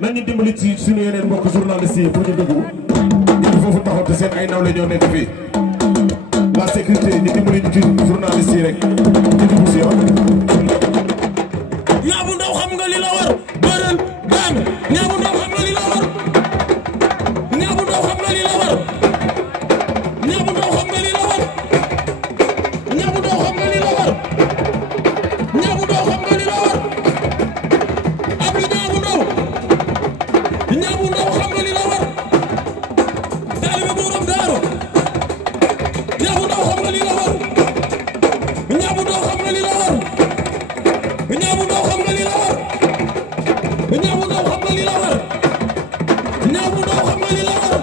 nañu dimbali ci suñu yeneen mbokk journaliste yi pour ñu dugg ñu foofu taxaw te seen ay nawle ñoo nekk fii la sécurité ñu dimbali ñu ci journaliste yi rek ñu dugg si yow. Niang bu Ndaw xam nga li la war bërël daan Niang bu Ndaw xam nga li la war Niang bu Ndaw xam nga li la war Niang bu Ndaw xam nga li la war Niang bu Ndaw xam nga li la war Niang bu Ndaw xam nga li la war Abdou Niang bu Ndaw Niang bu Ndaw xam nga li la war taalibe Borom Daaru Niang bu Ndaw xam nga li la war Niang bu Ndaw xam nga li la war Niang bu Ndaw xam nga li la war Niang bu Ndaw xam nga li la war Niang bu Ndaw xam nga li la war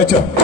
Acha